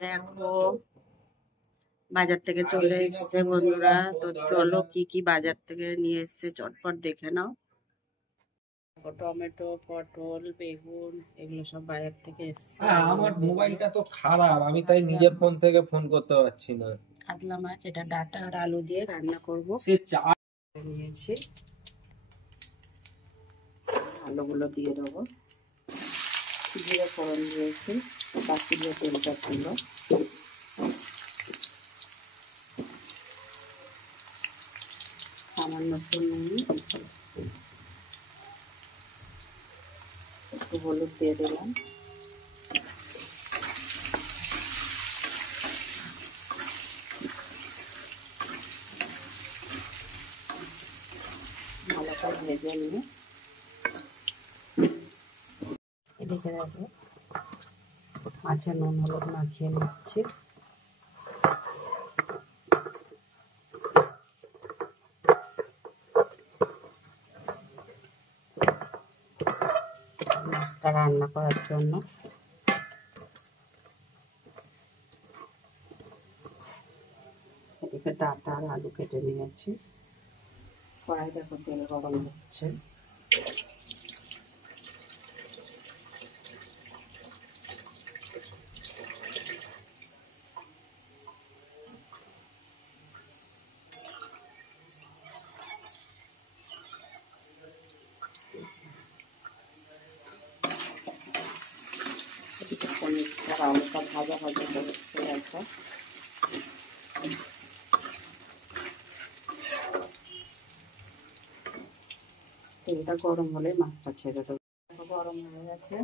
দেখো বাজার থেকে চলে এসেছে বন্ধুরা। তো চলো কি কি বাজার থেকে নিয়ে এসেছে চটপট দেখে নাও। টমেটো, পটল, বেগুন এগুলো সব বাজার থেকে এসেছে। আমার মোবাইলটা তো খারাপ, আমি তাই নিজের ফোন থেকে ফোন করতে পারছি না। কাতলা মাছ, এটা ডাঁটা আর আলু দিয়ে রান্না করবো। সে চা নিয়েছি, আলুগুলো দিয়ে দেবো, জিরে ফোড়ন দিয়েছি, বাকি দিয়ে তেলটা ছিল। সামান্য নুন, একটু হলুদ দিয়ে দিলাম, ভালো করে ভেজে নিয়ে এদিকে দেখো মাছের নুন হলুদ মাখিয়ে নিচ্ছি। মাছটা রান্না করার জন্য এদিকে ডাঁটা আর আলু কেটে নিয়েছি। কড়াই দেখো তেল গরম হচ্ছে, পনিরটা আলুটা ভাজা ভাজা করে একটা তেলটা গরম হলে মাছটা ছেড়ে দেবো। গরম হয়ে গেছে,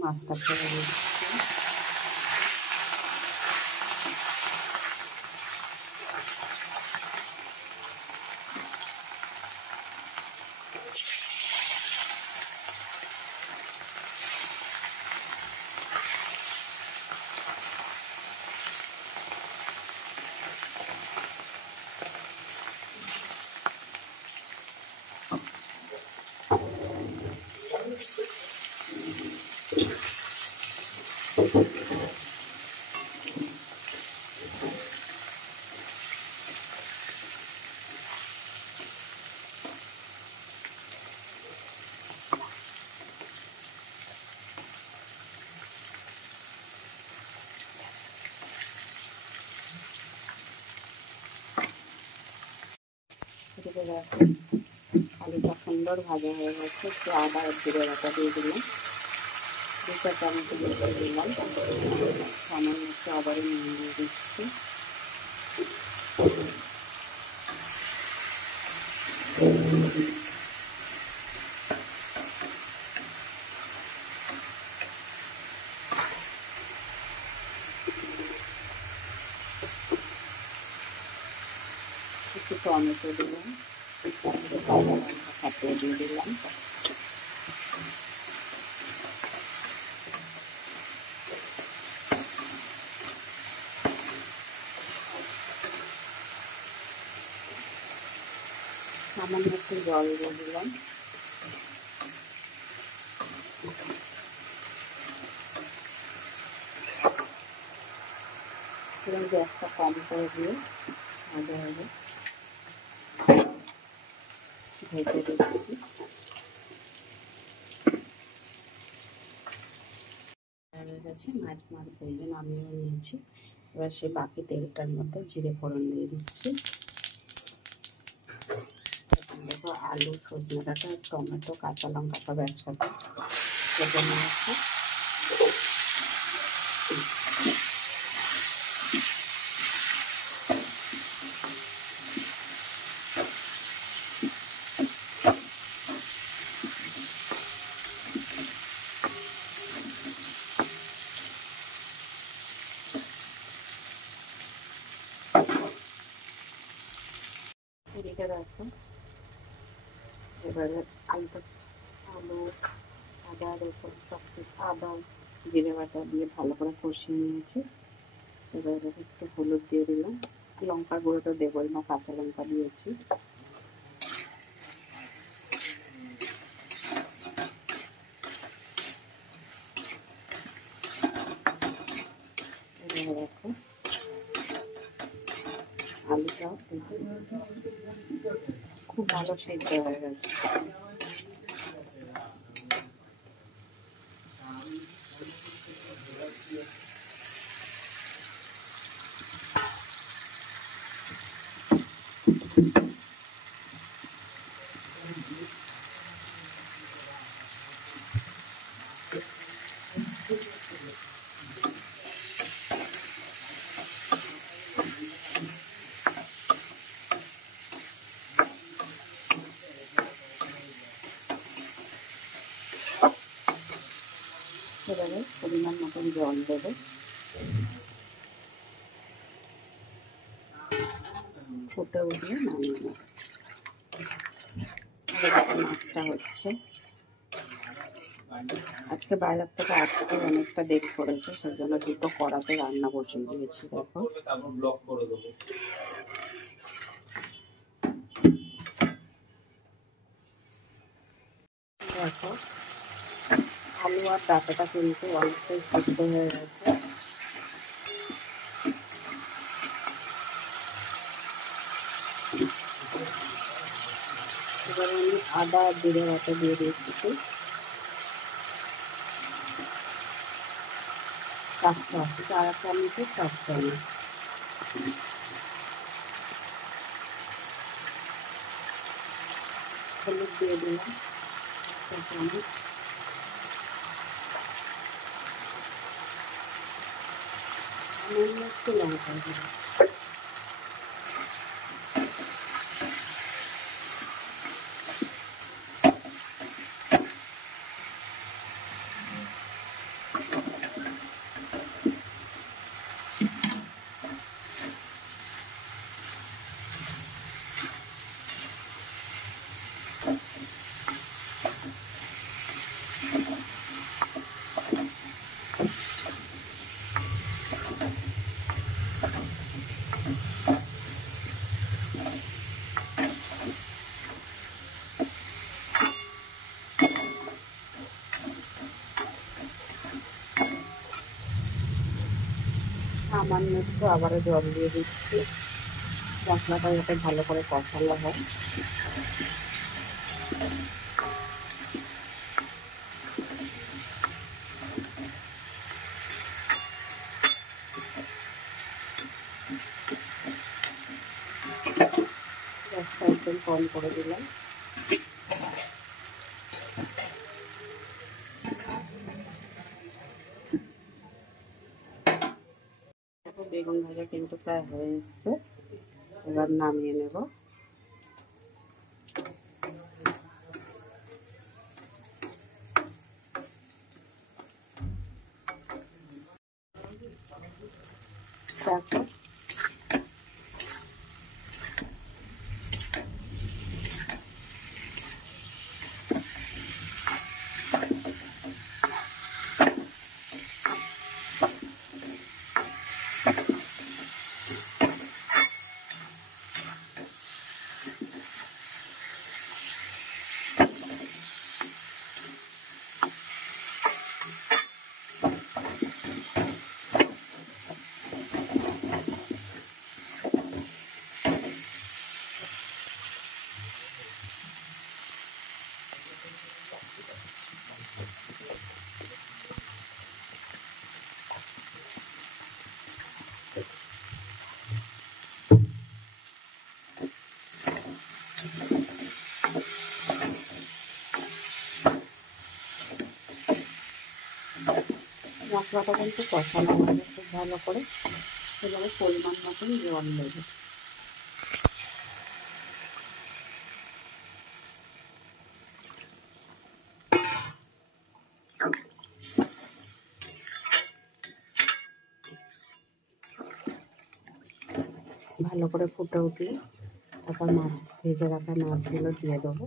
মাছটা ছেড়ে দিচ্ছি। এদিকে দেখো আলুটা সুন্দর ভাজা হয়ে গেছে, একটু আদা আর জিরে বাটা দিয়ে দিলাম, 2 চামচ দিয়ে দিলাম, সামান্য একটু আবারও নুন দিয়ে দিচ্ছি। একটু টমেটো দিলাম, কাটিয়ে দিয়ে দিলাম, সামান্য একটু জল দিয়ে দিলাম, গ্যাসটা কম করে দিয়ে ভাজা হবে ভেজে দিচ্ছি। হয়ে গেছে, মাছ ভেজে নামিয়ে নিয়েছি। এবার সে বাকি তেলটার মধ্যে জিরে ফোড়ন দিয়ে দিচ্ছি। দেখো আলু, সজনে ডাঁটা, টমেটো, কাঁচা লঙ্কা সব একসাথে কেটে নিয়েছি। এদিকে দেখো এবারে আলু, আদা রসুন সব আদা জিরে বাটা দিয়ে ভালো করে কষিয়ে নিয়েছি। এবারে একটু হলুদ দিয়ে দিলাম, লঙ্কার গুঁড়োটা দেবোই না, কাঁচা লঙ্কা দিয়েছি। খুব ভালো সেদ্ধ হয়ে গেছে। এবারে পরিমাণ মতন জল দেবো। ফুটে উঠলে নামিয়ে নেব। মাছটা হচ্ছে, আজকে বাজার থেকে আসতে অনেকটা দেরি করেছে, সেই জন্য দুটো কড়াতে রান্না বসিয়ে দিয়েছি। দেখো দেখো আলু আর ডাটাটা কিন্তু অনেকটাই সিদ্ধ হয়ে গেছে। এবারে আমি আদা আর জিরে বাটা দিয়ে দিচ্ছি 4 চামচের 4 চামচ। হলুদ দিয়ে দিলাম 1 চামচ। একটু লঙ্কা দিলাম। সামান্য একটু আবারও জল দিয়ে দিচ্ছি, মশলাটা যাতে ভালো করে কষানো হয়। গ্যাসটা একদম কম করে দিলাম। বেগুন ভাজা কিন্তু প্রায় হয়ে এসছে, এবার নামিয়ে নেব। দেখো মশলাটা কিন্তু কষানো হবে খুব ভালো করে। এবারে পরিমাণ মতন জল দেবো। ভালো করে ফুটে উঠলে তারপর মাছ ভেজে রাখা মাছগুলো দিয়ে দেবো।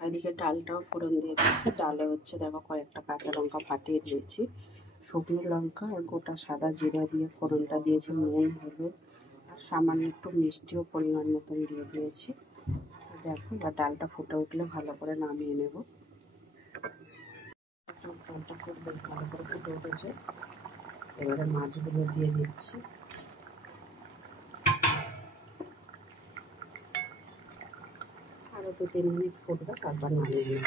আর এদিকে ডালটাও ফোড়ন দিয়ে দিয়েছি। ডালে হচ্ছে দেখো কয়েকটা কাঁচা লঙ্কা ফাটিয়ে দিয়েছি, শুকনো লঙ্কা আর গোটা সাদা জিরা দিয়ে ফোড়নটা দিয়েছি, নুন হলুদ আর সামান্য একটু মিষ্টিও পরিমাণ মতন দিয়ে দিয়েছি। তো দেখো এবার ডালটা ফুটে উঠলে ভালো করে নামিয়ে নেব। ডালটা খুব বেশ ভালো করে ফুটে উঠেছে, এবারে মাছগুলো দিয়ে দিচ্ছি। আরও 2-3 মিনিট ফুটবে, তারপর নামিয়ে নেব।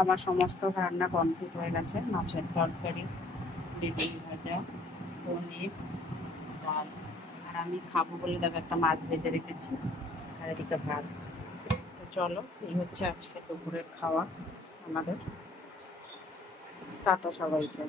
আমার সমস্ত রান্না কমপ্লিট হয়ে গেছে। মাছের তরকারি, বেগুন ভাজা, পনির, ডাল, আর আমি খাবো বলে দেখো একটা মাছ ভেজে রেখেছি, আর এদিকে ভাত। তো চলো, এই হচ্ছে আজকে দুপুরের খাওয়া আমাদের। টাটা সবাইকে।